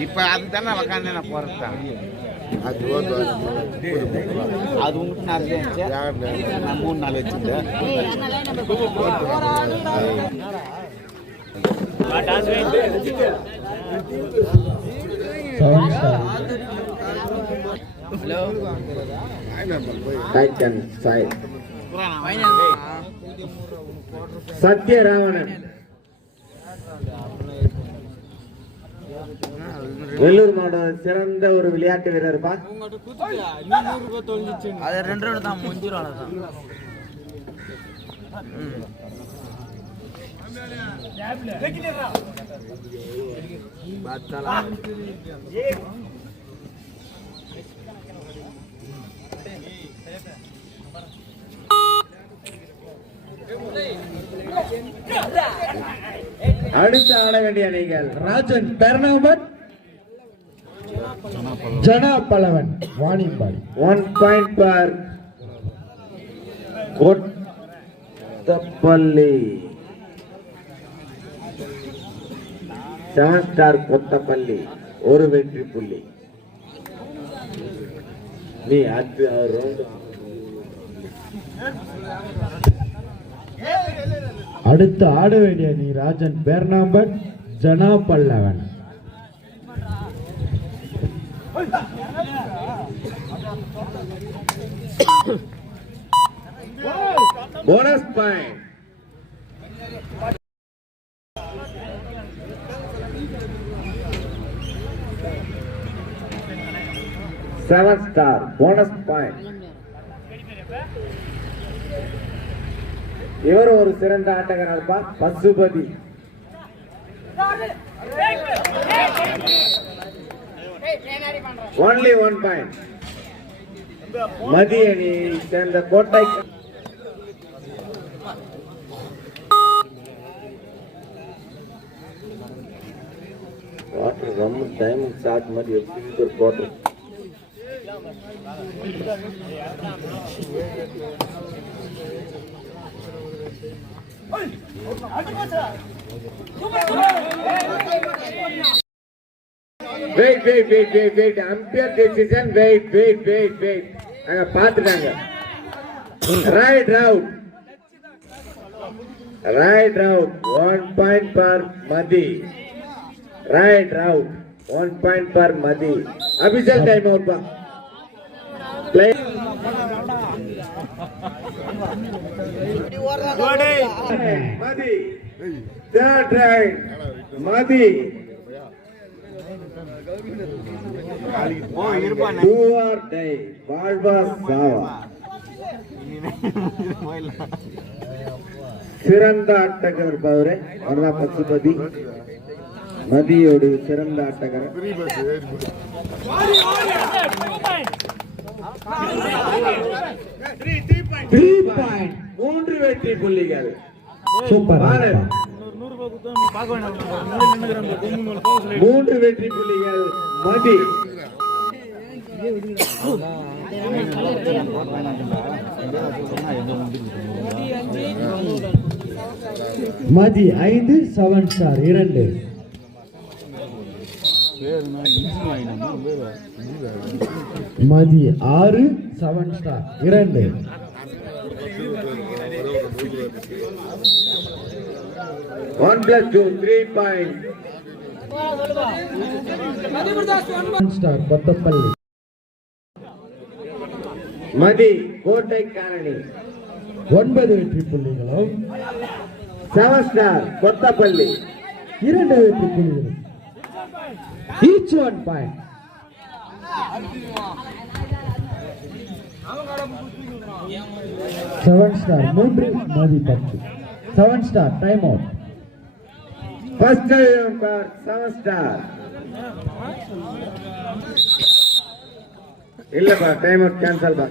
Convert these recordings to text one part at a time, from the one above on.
இப்ப அதுதானே உக்காந்து நான் அது ஓட்டு அது உங்ககிட்ட நிறைய இருந்துச்சு நான் மூணு நாள் வச்சுட்டேன் டைட்டன் சைட் சத்யராவணன் வெள்ளூர் மாவட்டம் சிறந்த ஒரு விளையாட்டு வீரர்ப்பா அது ரெண்டு ரெண்டு தான் அவ்வளோதான் அடுத்து ஆட வேண்டிய அணிகள் Rajan பெர்னாபட் Jana Pallavan Vaniyambadi one point for Kothapalli seven star Kothapalli ஒரு வெற்றி புள்ளி. நீ அடுத்து அவர் round. அடுத்து ஆட வேண்டிய அணி Rajan பெர்னாபட் Jana Pallavan. Bonus point seven star bonus point இவர் ஒரு சிறந்த ஆட்டக்காரர்ப்பா? பசுபதி. ஒன்லி ஒன் பாயிண்ட் மதிய அணி சேர்ந்த கோட்டை. வாட்டர் ரொம்ப டைம் ஷார்ட் மாதிரி எப்படி ஒரு wait wait wait wait wait umpire decision wait wait wait wait அங்க பாத்துட்டாங்க right out right out one point for Mathi right out one point for Mathi official time out பா play Mathi Mathi. சிறந்த ஆட்டக்காரர் இருப்பவரே வரதா பசுபதி. மதியோடு சிறந்த ஆட்டக்காரர். த்ரீ பாயிண்ட் மூன்று வெற்றி புள்ளிகள். சூப்பர். மூன்று வெற்றி புள்ளிகள் மதி. மதி ஐந்து செவன் ஸ்டார் இரண்டு. மதி ஆறு செவன் ஸ்டார் இரண்டு. Plus two three point seven star Kothapalli Mathi கோட்டை காரணி ஒன்பது வெற்றி புள்ளிகளும். செவன் ஸ்டார் கொத்தப்பள்ளி இரண்டு வெற்றி புள்ளிகளும். Each one point seven star மூன்று மதி பத்து seven star time out first for seven star இல்லப்பா டைம் அவுட் கேன்சல் பா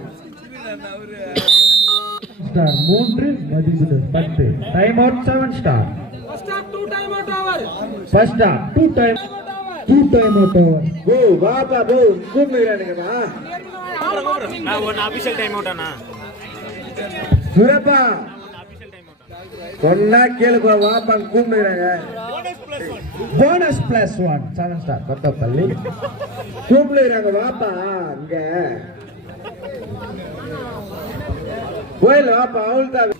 ஸ்டார் மூன்று மதிப்பு பத்து. Time out seven star first star two time two time out over ஓ பாபா போ கூப்பிடுறானுங்கம்மா அபிஷியல் டைம் அவுட் அண்ணா சுரப்பா சொன்னா கேளுப்பா வாப்பா கூப்பிடுறாங்க bonus plus one seven star Kothapalli கூப்பிடுறாங்க வாப்பா இங்க கோயில் வாப்பா அவள் தான்.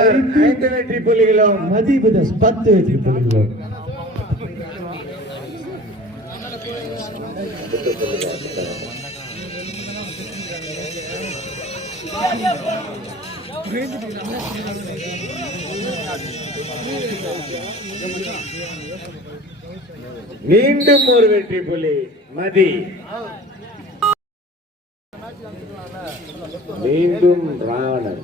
ஐந்து வெற்றி புள்ளிகளும். மதிபதஸ் பத்து வெற்றி புள்ளிகளும். மீண்டும் ஒரு வெற்றி புலி மதி. மீண்டும் ராவணன்.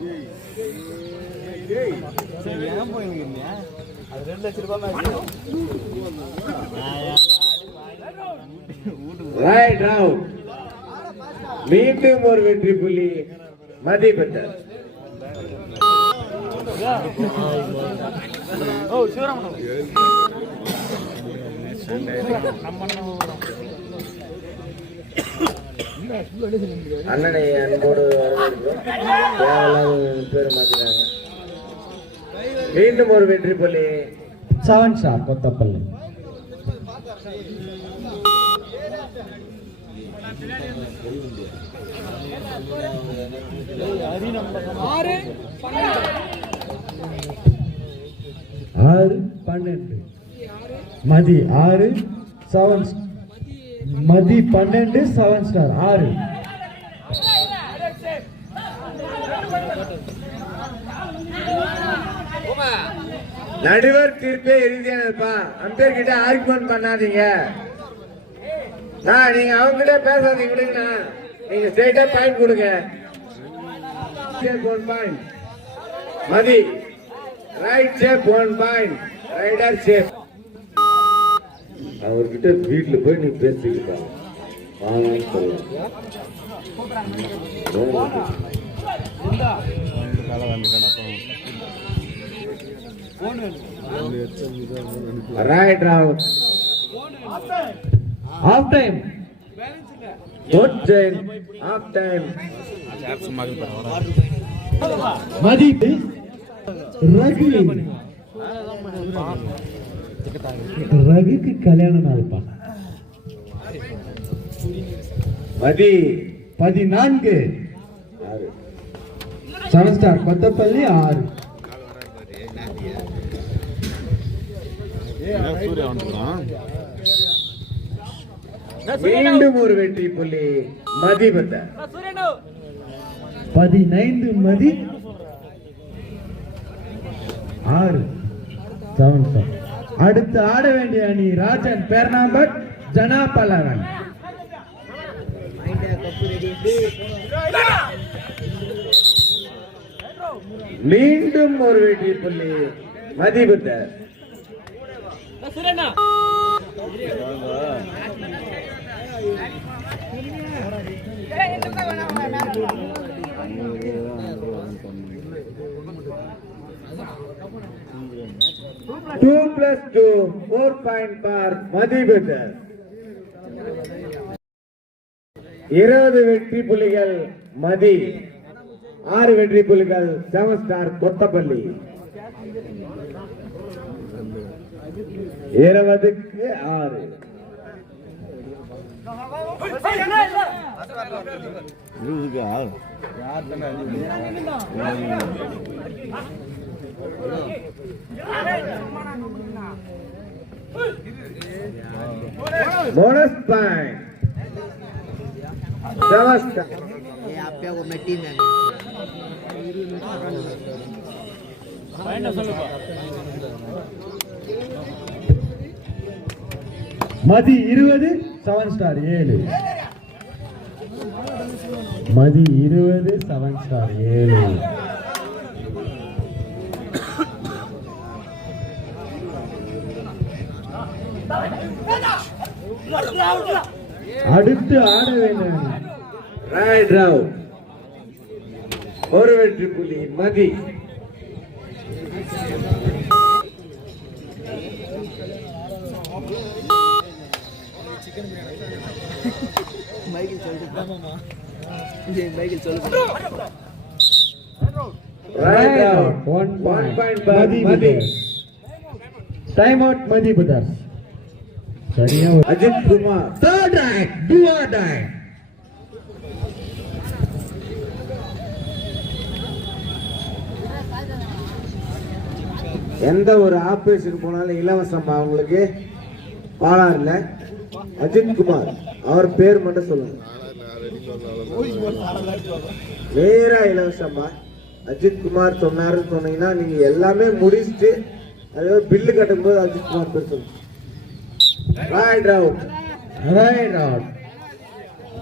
மீண்டும் ஒரு வெற்றி புள்ளி. மதி பெற்றார் அண்ணனை அன்போடு பேர் மாத்தினாங்க மீண்டும் ஒரு வெற்றி புள்ளி. செவன் ஸ்டார் கொத்தப்பள்ளி ஆறு பன்னெண்டு. ஆறு பன்னெண்டு. மதி ஆறு செவன் மதி பன்னெண்டு செவன் ஸ்டார் ஆறு. நடுவர் தீர்ப்பே இறுதியானதுப்பா அம்பேர் கிட்ட ஆர்குமெண்ட் பண்ணாதீங்க. நான் நீங்க அவங்க கிட்ட பேசாதீங்க விடுங்கண்ணா. நீங்க ஸ்ட்ரைட்டா பாயிண்ட் கொடுங்க. One point Mathi. Right safe one point raider safe அவர்கிட்ட வீட்டுல போய் நீ பேசிக்கிட்டா சொல்லலாம். Right round off time good time off time Mathi Raghu ரகுக்கு கல்யாண நாள்ப்பா. மதி பதினான்கு. ஆறு. செவன் ஸ்டார் கொத்தப்பள்ளி ஆறு. மீண்டும் ஒரு வெற்றி புள்ளி. மதி பதினைந்து மதி ஆறு. செவன் சார் அடுத்து ஆட வேண்டிய அணி ராஜன் பெர்னாம்பட் ஜனா பல்லவன். மீண்டும் ஒரு வெற்றி புள்ளி. மதி பெற்றார் two plus two four point for Mathi இருபது வெற்றி புலிகள் மதி ஆறு வெற்றி புலிகள் செவன் ஸ்டார் கொத்தப்பள்ளி. இருபதுக்கு ஆறு. இருபதுக்கு இருபதுக்கா bonus point seven star Mathi இருபது செவன் ஸ்டார் ஏழு. மதி இருபது செவன் ஸ்டார் ஏழு. அடுத்து ஆட வேண்டும். ரைட் ராவ். ஒரு வெற்றி புள்ளி மதி. Right out. One One point. point for Madhi Madhi. brothers. Time out Madhi brothers. சரியா Ajith Kumar Third right. Do or die. எந்த ஒரு ஆபரேஷன் போனாலும் இலவசமா அவங்களுக்கு பாலாறுல அஜித் குமார் அவர் பேர் மட்டும் சொல்லுங்க நேரா இலவசமா அஜித் குமார் சொன்னாருன்னு சொன்னீங்கன்னா நீங்க எல்லாமே முடிச்சுட்டு அதே பில்லு கட்டும்போது Ajith Kumar right out Right out.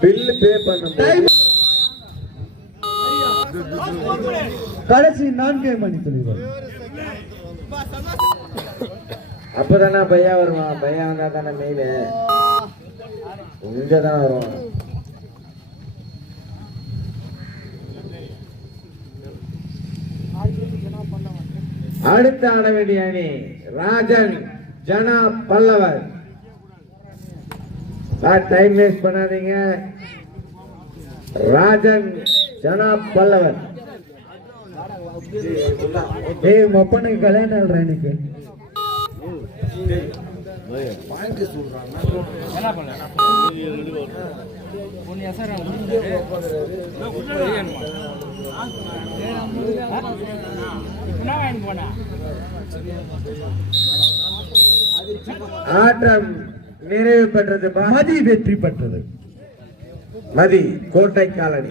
Bill pay பண்ணும்போது. கடைசி நான்கே மணி துளிகள். அப்பதானே பையா வருவான். பையா வந்தா தானே மெயின் இங்க தான் வருவான். அடுத்த ஆட வேண்டிய அணி ராஜன் ஜனா பல்லவர். டைம் வேஸ்ட் பண்ணாதீங்க. ராஜன் ஜனா பல்லவர். ஏய் மொப்பனுக்கு கல்யாணம் ஆட்டம் நிறைவு பெற்றது. மதி வெற்றி பெற்றது. மதி கோட்டை காலனி.